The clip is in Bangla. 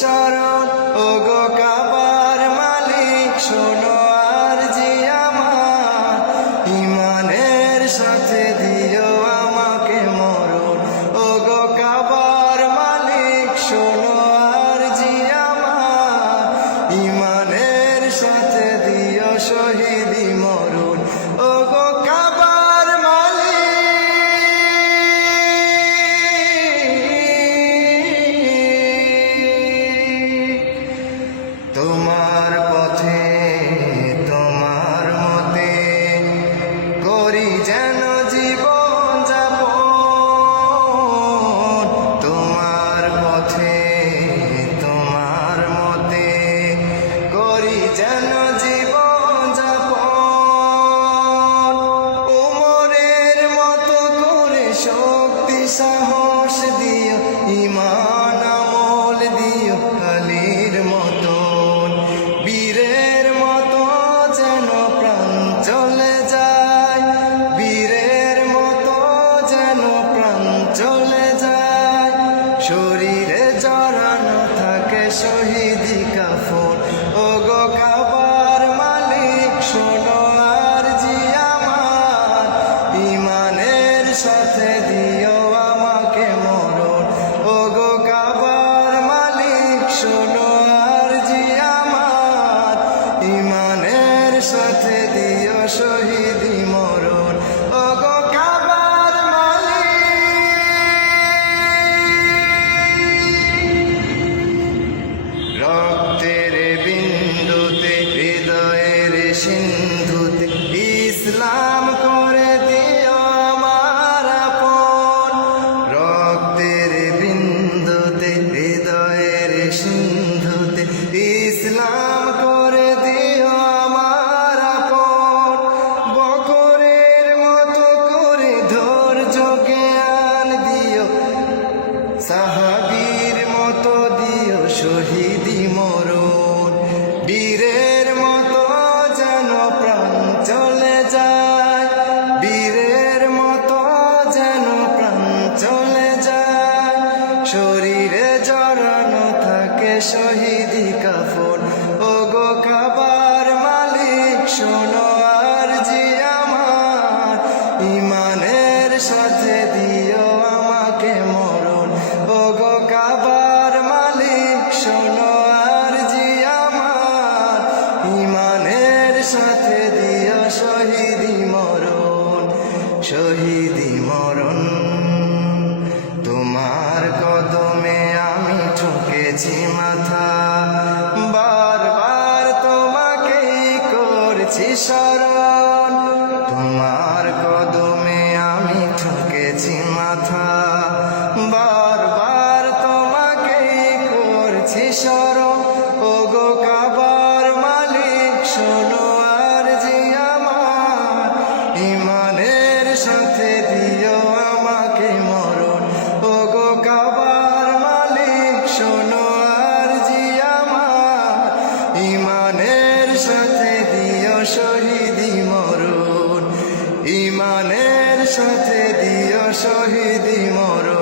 শরণ। ওগো কাবার মালিক শোনো আরজি আমার, ইমানের সাথে দিও আমাকে মরণ। ওগো কাবার মালিক শোনো আরজি আমার, ইমানের সাথে দিও শহীদি মরণ। ওগো কাবার মালিক তোমার পথে তোমার মতে করি যেন জীবন যাপন। তোমার পথে তোমার মতে করি যেন জীবন যাপন। উমরের মতো করে শক্তি সাহস দিও, ঈমান আমল দিও আলীর মতন। বীরের মতো যেন প্রাণ চলে যায়, বীরের মতো যেন প্রাণ চলে যায়। শরীরে জড়ানো থাকে শহীদি কাফন। ওগো কাবার মালিক শোনো আরজি আমার, ইমানের সাথে দিও আমাকে মরণ। ওগো কাবার মালিক শোনো আরজি আমার, ইমানের সাথে দিও শহীদি মরণ। ওগো কাবার মালিক রক্তের বিন্দুতে হৃদয়ের সিন্ধুতে ইসলাম করে দিও আমার আপন। রক্তের বিন্দুতে হৃদয়ের সিন্ধুতে ইসলাম করে দিও আমার আপন। বকরের মতো করে ধৈর্য জ্ঞান দিও, সাহাবীর মতো দিও শহীদি মরণ। বীরের মতো যেন প্রাণ চলে যায়, বীরের মতো যেন প্রাণ চলে যায়। শরীরে জড়ানো থাকে শহীদি কাফন। ওগো কাবার মালিক শোনো আরজি আমার, ইমানের সাথে দিও আমাকে মরণ। ওগো কাবার মালিক শোনো আরজি আমার, ইমানের সাথে দিও শহীদি মরণ। শহীদি মরণ তোমার কদমে আমি ঠুকেছি মাথা, বারবার তোমাকেই করছি স্মরণ। তোমার কদমে আমি ঠুকেছি মাথা, বারবার তোমাকেই করছি স্মরণ। ওগো কাবার মালিক শোনো আরজি আমার, ইমানের সাথে দিও আমাকে মরণ। ওগো কাবার মালিক শোনো আরজি আমার, ইমানের সাথে দিও শহীদি মরণ, ইমানের সাথে দিও শহীদি মরণ।